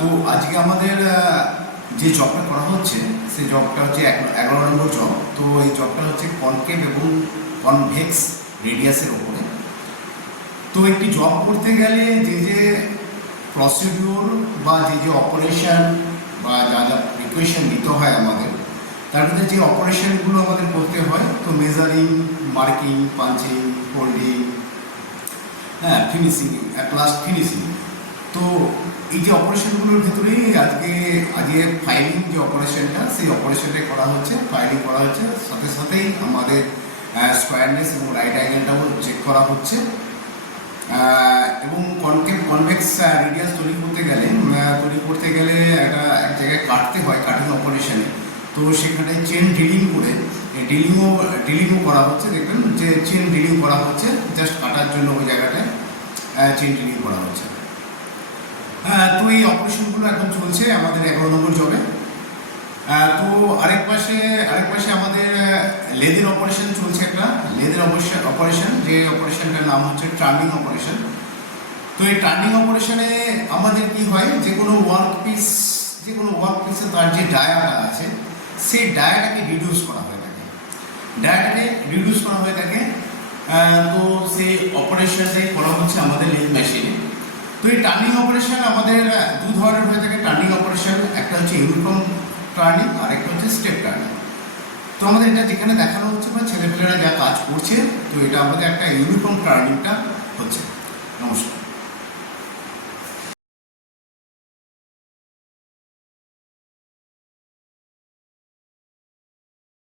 তো আজকে আমাদের যে জবটা করা হচ্ছে সেই জবটা হচ্ছে 11 নম্বর জব। তো এই জবটা হচ্ছে কনকেভ এবং কনভেক্স রেডিয়াসের ওপরে। তো একটি জব করতে গেলে যে যে প্রসিডিওর বা যে যে অপারেশন বা যা যা প্রিপারেশন নিতে হয় আমাদের, তার ভিতরে যে অপারেশনগুলো আমাদের করতে হয়, তো মেজারিং, মার্কিং, পাঞ্চিং, হোল্ডিং, হ্যাঁ, ফিনিশিং, অ্যাট লাস্ট ফিনিশিং। তো এই যে অপারেশনগুলোর ভেতরেই আজকে ফাইলিং যে অপারেশনটা, সেই অপারেশনটা করা হচ্ছে, ফাইলিং করা হচ্ছে, সাথে সাথেই আমাদের স্কোয়ারনেস এবং রাইট অ্যাঙ্গেলটাও চেক করা হচ্ছে। এবং কনকেভ কনভেক্স রেডিয়াস তৈরি করতে গেলে এক জায়গায় কাটতে হয়, কাটিং অপারেশনে। তো সেখানে চেন ড্রিলিং করে ড্রিলিংও করা হচ্ছে। দেখবেন যে চেন ড্রিলিং করা হচ্ছে জাস্ট কাটার জন্য, ওই জায়গাটায় চেন ড্রিলিং করা হচ্ছে। তো এই অপারেশনগুলো এখন চলছে আমাদের 11 নম্বর জবে। তো আরেক পাশে আমাদের লেদের অপারেশন চলছে, একটা লেদের অপারেশন, যে অপারেশনটার নাম হচ্ছে টার্নিং অপারেশন। তো এই টার্নিং অপারেশনে আমাদের কি হয়, যে কোনো ওয়ার্ক পিসে তার যে ডায়াটা আছে, সেই ডায়াটাকে রিডিউস করা হয়ে থাকে। তো সেই অপারেশনটাই করা হচ্ছে আমাদের লেদ মেশিনে। তো এই টার্নিং অপারেশন আমাদের দু ধরনের হয়ে থাকে। টার্নিং অপারেশন একটা হচ্ছে ইউনিফর্ম টার্নিং, আর একটা হচ্ছে স্টেপ টার্নিং। তো আমাদের এটা যেখানে দেখানো হচ্ছে বা ছেলেপেলেরা যা কাজ করছে, তো এটা আমাদের একটা ইউনিফর্ম টার্নিংটা হচ্ছে। নমস্কার।